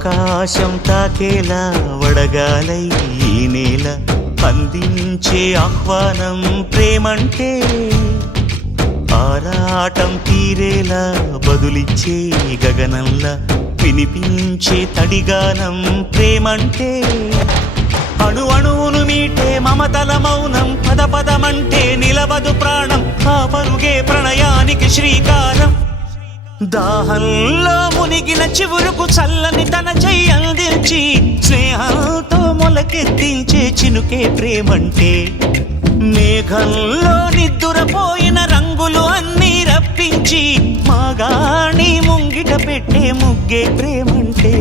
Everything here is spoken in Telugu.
ఆకాశం తాకేలా వడగాలై ఈ నేల అందించే ఆహ్వానం ప్రేమంటే ఆరాటం తీరేలా బదులిచ్చే గగనంలా వినిపించే తడిగానం ప్రేమంటే అణు అణువును మీటే మమతల మౌనం పద పదమంటే నిలవదు ప్రాణం ఆ పరుగే ప్రణయానికి శ్రీకారం దాహంలో మునిగిన చివురుకు చల్లని తన చెయ్యి అందించి స్నేహంతో మొలకెత్తించే చినుకే ప్రేమంటే మేఘంలో నిద్దురపోయిన రంగులు అన్నీ రప్పించి మాగాణి ముంగిట పెట్టే ముగ్గే ప్రేమంటే